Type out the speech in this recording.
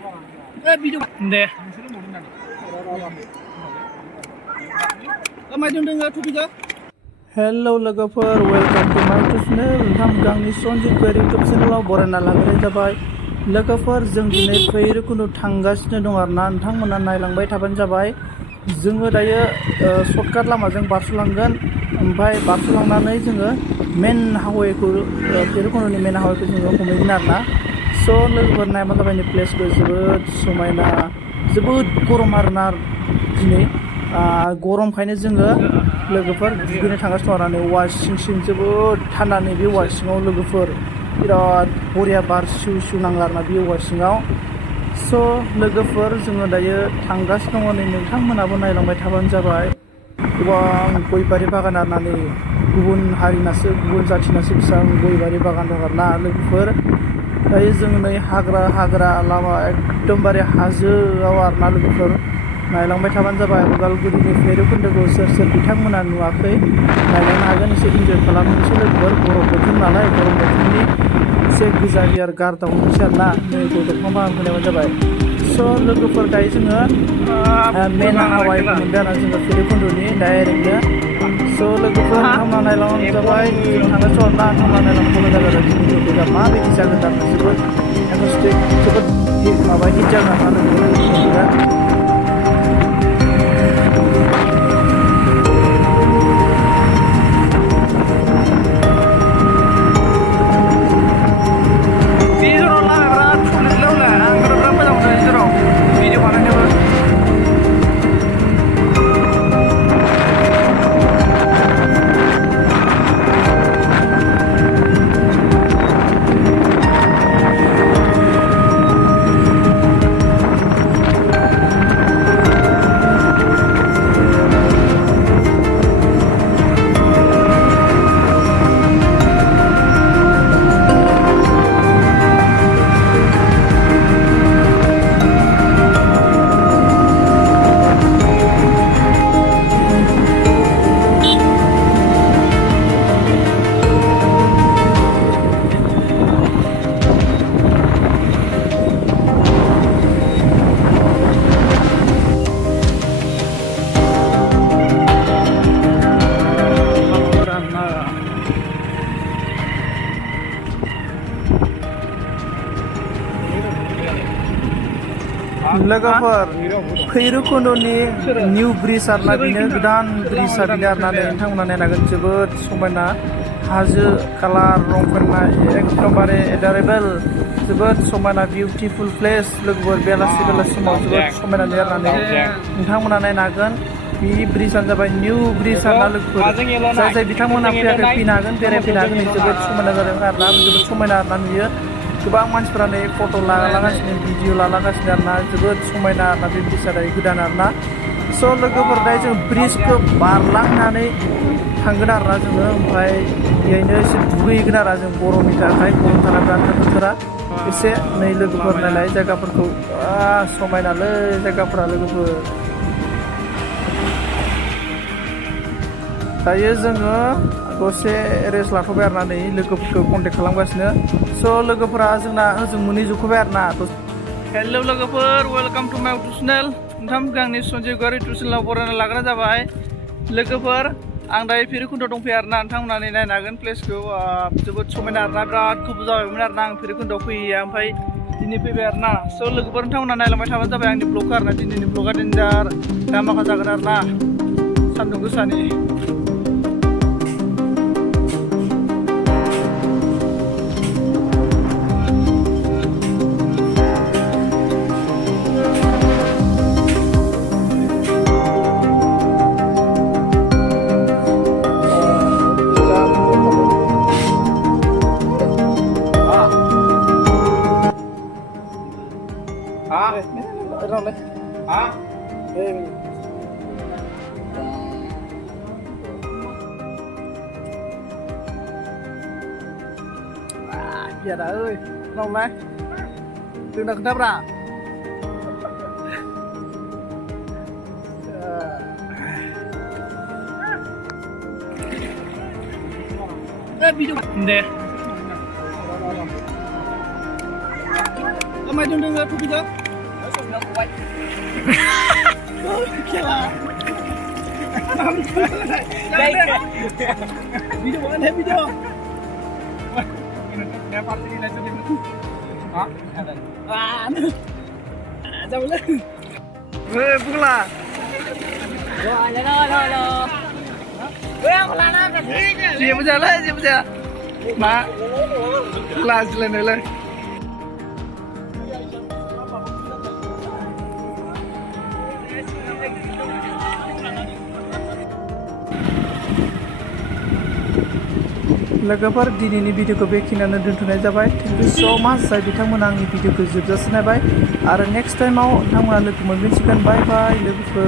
दे hello लोगोफोर welcome to माय channel नोंथां गांनि सनजित गयारि यूट्यूब चैनलाव बरायना लाग्रोनाय जाबाय लोगोफोर जों दिनै भैरबकुन्द थांगासिनो दं आरोना नोंथांमोना नायलांबाय थाबानो जाबाय जोङो दायो सर्टकाट लामाजों बारस'लांगोन ओमफ्राय बारस'लांनानै जोङो मेन हाइवेखौ भैरबकुन्दनि मेन हाइवेखौ जोङो हमहैगोन आरोना स' लोगोफोर नायबानो जाबाय नै प्लेसखौ जोबोद समायना जोबोद गरम आरोना दिनै गरमखायनो जोङो लोगोफोर दुगैनो थांगासिनो दं आरो नै औवा सिं जोबोद थान्दा नै बे औवा सिङाव लोगोफोर बिराद बरिया बार सिउ सिउ नाङो आरोना बे औवा सिङाव स' लोगोफोर जोङो दायो थांगासिनो दङ नै नोंथांमोनाबो नायलांबाय थाबानो जाबाय गोबां गयबारि बागान आरोना नै गुबुन हारिनासो गुबुन जाथिनासो बेसेबां गयबारि बागान दं आरोना लोगोफोर दायो जों नै हाग्रा लामा एकदमबारे हाजोआव आरोना लोगोफोर नायलांबाय थाबानो जाबाय उदालगुरिनि भैरबकुन्दखौ सोर बिथांमोना नुवाखै नायलांनो हागोन एसे इन्जय खालामनोसै लोगोफोर गरम बोथोर नालाय गरम बोथोरनि एसे गोजा गियार गारदाव मोनसै आरोना नै गय दंफां बागान फैनायानो जाबाय स' लोगोफोर दायो जोङो मेन हावाइखौ मोनदों आरो जोङो भैरबकुन्दनि डाइरेक्टनो स' लोगोफोर नोंथांमोना नायलांबानो जाबाय जों थांगासिनो आरोना नोंथांमोना नायलांबानो जाबाय दिनै टपिकआ माबायदि जागोन आरोना जोबोद माबा हिट जागोन आरोना लोगोफोर लोगोफोर भैरबकुन्दनि निउ ब्रिज आरोना बेनो गोदान ब्रिजआ बेनो आरोना नोंथांमोना नायनांगोन जोबोद समायना हाजो कालार रं फोननाय एकदमबारे एडारेबल जोबोद समायना बिउटिफुल प्लेस लोगोफोर बेलासि समाव जोबोद समायना नुयो आरोना नोंथांमोना नायनो हागोन बे ब्रिजआनो जाबाय निउ ब्रिज आरोना लोगोफोर जाय बिथांमोना फैयाखै फैनो हागोन बेरायफैनो हागोन जोबोद समायना जादों आरोना जोबोद समायना आरोना नुयो गोबां मानसिफोरा नै फट' लागासिनो भिडिअ लागासिनो आरोना जोबोद समायना आरोना बे ब्रिजआ दायो गोदान आरोना स' लोगोफोर दायो जों ब्रिजखौ बारलांनानै थांगोन आरोना जोङो ओमफ्राय बेहायनो एसे दुगैगोन आरो जों गरमनि थाखाय गरमथारा बिराद बोथोरा एसे नै लोगोफोर नायलाय जायगाफोरखौ समायनालै जायगाफोरा लोगोफोर दायो जोङो दसे रेस्ट लाथ'बाय आरोना नै लोगोफोरखौ कन्टेक्ट खालामगासिनो स' लोगोफोरा जोंना ओजों मोनहैजोबखाबाय आरोना हेलौ लोगोफोर वेलकाम टु माय इउटुब चेनेल नोंथां गांनि सनजित गयारि इउटुब चेनेलाव बरायना लाग्रा जाबाय लोगोफोर आं दायो भैरबकुन्दआव दंफैयो आरोना नोंथांमोना नायनो हागोन प्लेसखौ जोबोद समायना आरोना बिराद गोबाव जाबायमोन आरोना आं भैरबकुन्दआव फैयैया ओमफ्राय दिनै फैबाय आरोना स' लोगोफोर नोंथांमोना नायलांबाय थाबानो जाबाय आंनि ब्लगखौ आरोना दिनैनि ब्लगआ डेन्जार दामाखा जागोन आरोना सान्दुं गोसानि Dạ đã ơi, lòng này từ nào đáp ra nè mày đừng thú vị Video mana video? Pula. Siap jalan, siap jalan. Mak, kelas jalan. लोगोफोर दिनैनि भिडिअखौ बेखिनियावनो दोनथ'नाय जाबाय थेंक इउ स' माच जाय बिथांमोना आंनि भिडिअखौ जोबजासे नायबाय आरो नेक्स्ट टाइमाव नोंथांमोना लोगो मोनफिनसिगोन बाय बाय लोगोफोर